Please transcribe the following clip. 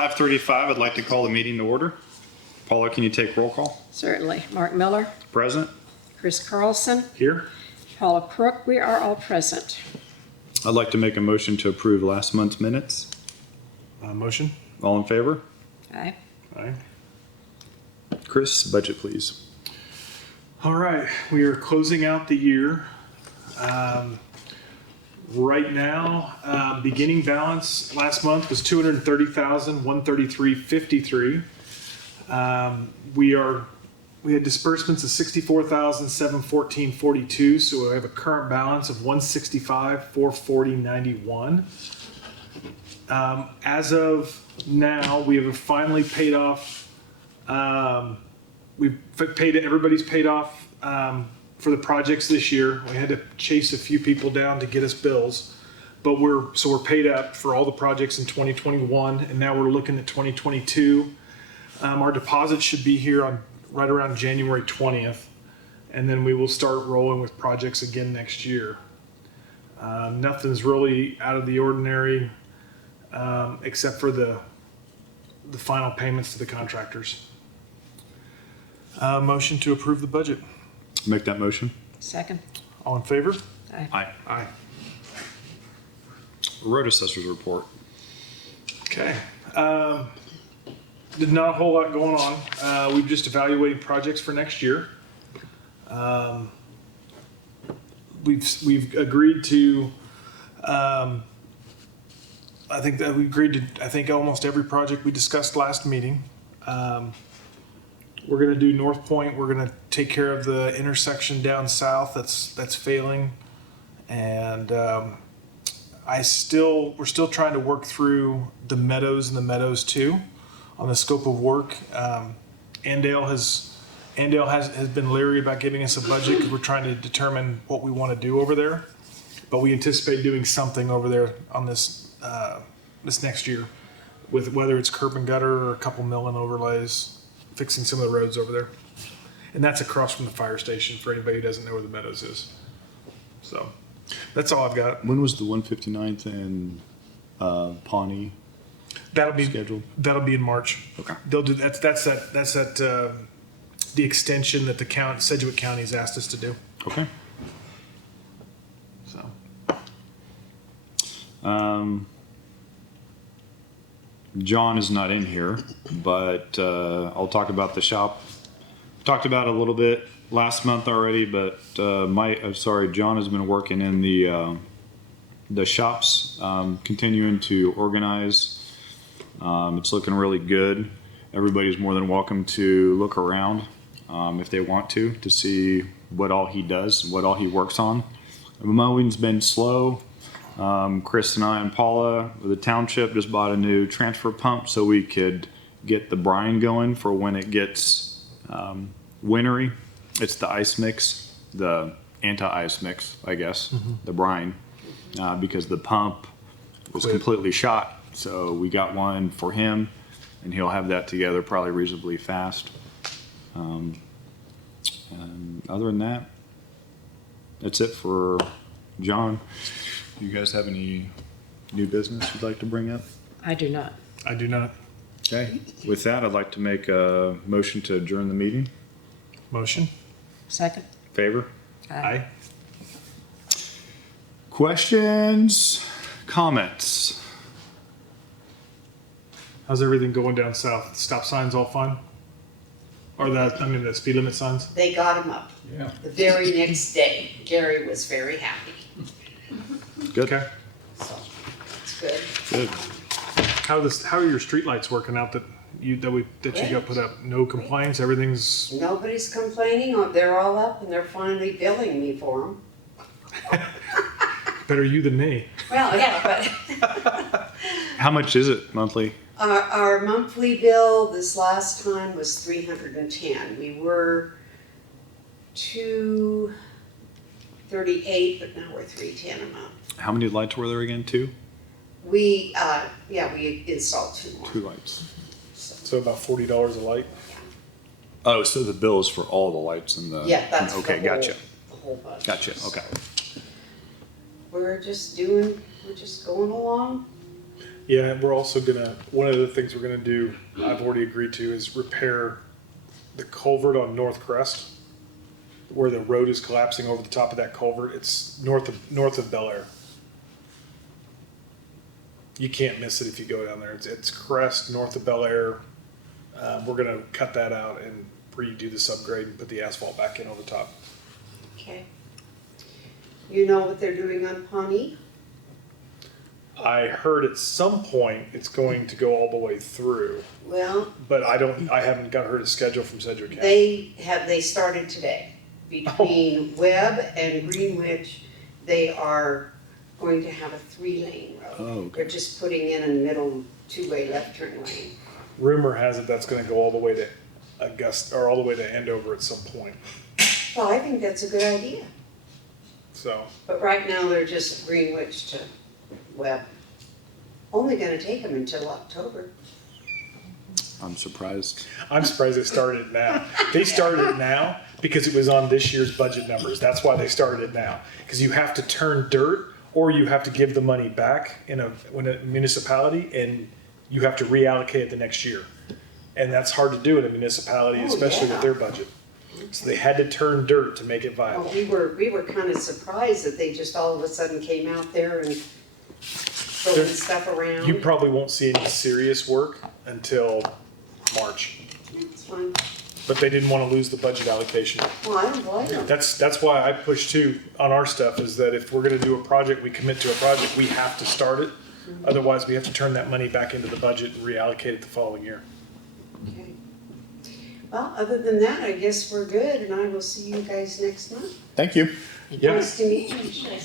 5:35, I'd like to call the meeting to order. Paula, can you take roll call? Certainly. Mark Miller, Present. Chris Carlson, Here. Paula Crook, we are all present. I'd like to make a motion to approve last month's minutes. Motion. All in favor? Aye. Aye. Chris, budget please. All right, we are closing out the year. Right now, beginning balance last month was $230,133.53. We had disbursements of $64,714.42, so we have a current balance of $165,440.91. As of now, we have finally paid off. Everybody's paid off for the projects this year. We had to chase a few people down to get us bills, but we're paid up for all the projects in 2021, and now we're looking at 2022. Our deposit should be here on right around January 20th, and then we will start rolling with projects again next year. Nothing's really out of the ordinary, except for the final payments to the contractors. Motion to approve the budget. Make that motion. Second. All in favor? Aye. Aye. Aye. Road assessors report. Okay. There's not a whole lot going on. We've just evaluated projects for next year. We've agreed to. I think almost every project we discussed last meeting. We're going to do North Point. We're going to take care of the intersection down south that's failing, and we're still trying to work through the Meadows and the Meadows 2 on the scope of work. Andale has been leery about giving us a budget because we're trying to determine what we want to do over there, but we anticipate doing something over there on this next year, with whether it's curb and gutter or a couple milling overlays, fixing some of the roads over there. And that's across from the fire station for anybody who doesn't know where the Meadows is. So that's all I've got. When was the 159th and Pawnee scheduled? That'll be in March. Okay. They'll do that's the extension that the Sedgwick County's asked us to do. Okay. So John is not in here, but I'll talk about the shop. Talked about it a little bit last month already, but John has been working in the shops, continuing to organize. It's looking really good. Everybody's more than welcome to look around if they want to see what all he does, what all he works on. The mowing's been slow. Chris and I and Paula, the Township, just bought a new transfer pump so we could get the brine going for when it gets wintry. It's the ice mix, the anti-ice mix, I guess, the brine, because the pump was completely shot. So we got one for him, and he'll have that together probably reasonably fast. And other than that, that's it for John. Do you guys have any new business you'd like to bring up? I do not. I do not. Okay. With that, I'd like to make a motion to adjourn the meeting. Motion. Second. Favor? Aye. Questions? Comments? How's everything going down south? Stop signs all fine? Or the speed limit signs? They got him up. Yeah. The very next day, Gary was very happy. Good. Okay. So it's good. Good. How are your streetlights working out that you got put up? No complaints. Everything's. Nobody's complaining. They're all up, and they're finally billing me for them. Better you than me. Well, yeah, but How much is it monthly? our monthly bill this last time was $310. We were $238, but now we're $310 a month. How many lights were there again? Two? We installed 2 more. 2 lights. So about $40 a light. Oh, so the bill is for all the lights in the. Yeah, that's okay. the whole, Gotcha. The whole bunch. Gotcha. Okay. We're just going along. Yeah, and we're also gonna, one of the things we're gonna do, I've already agreed to, is repair the culvert on North Crest, where the road is collapsing over the top of that culvert. It's north of Bel Air. You can't miss it if you go down there. It's Crest, north of Bel Air. We're gonna cut that out and redo the subgrade and put the asphalt back in over the top. Okay. You know what they're doing on Pawnee? I heard at some point it's going to go all the way through, Well, but I haven't got heard a schedule from Sedgwick County. they started today. Between Webb and Greenwich, they are going to have a 3-lane road. Oh, okay. They're just putting in a middle 2-way left turn lane. Rumor has it that's gonna go all the way to Augusta, or all the way to Andover at some point, Well, I think that's a good idea. so. But right now, they're just Greenwich to Webb. Only gonna take them until October. I'm surprised. I'm surprised they started it now. They started it now because it was on this year's budget numbers. That's why they started it now. Because you have to turn dirt, or you have to give the money back when a municipality, and you have to reallocate it the next year. And that's hard to do in a municipality, Oh, especially yeah. with their budget. So they had to turn dirt to make it Well, viable. we were kind of surprised that they just all of a sudden came out there and throwing stuff around. You probably won't see any serious work until March. It's fine. But they didn't want to lose the budget allocation. Well, I don't blame them. That's why I push too on our stuff, is that if we're gonna do a project, we commit to a project, we have to start it. Otherwise, we have to turn that money back into the budget and reallocate it the following year. Okay. Well, other than that, I guess we're good, and I will see you guys next month. Thank you. Yeah. Nice to meet you.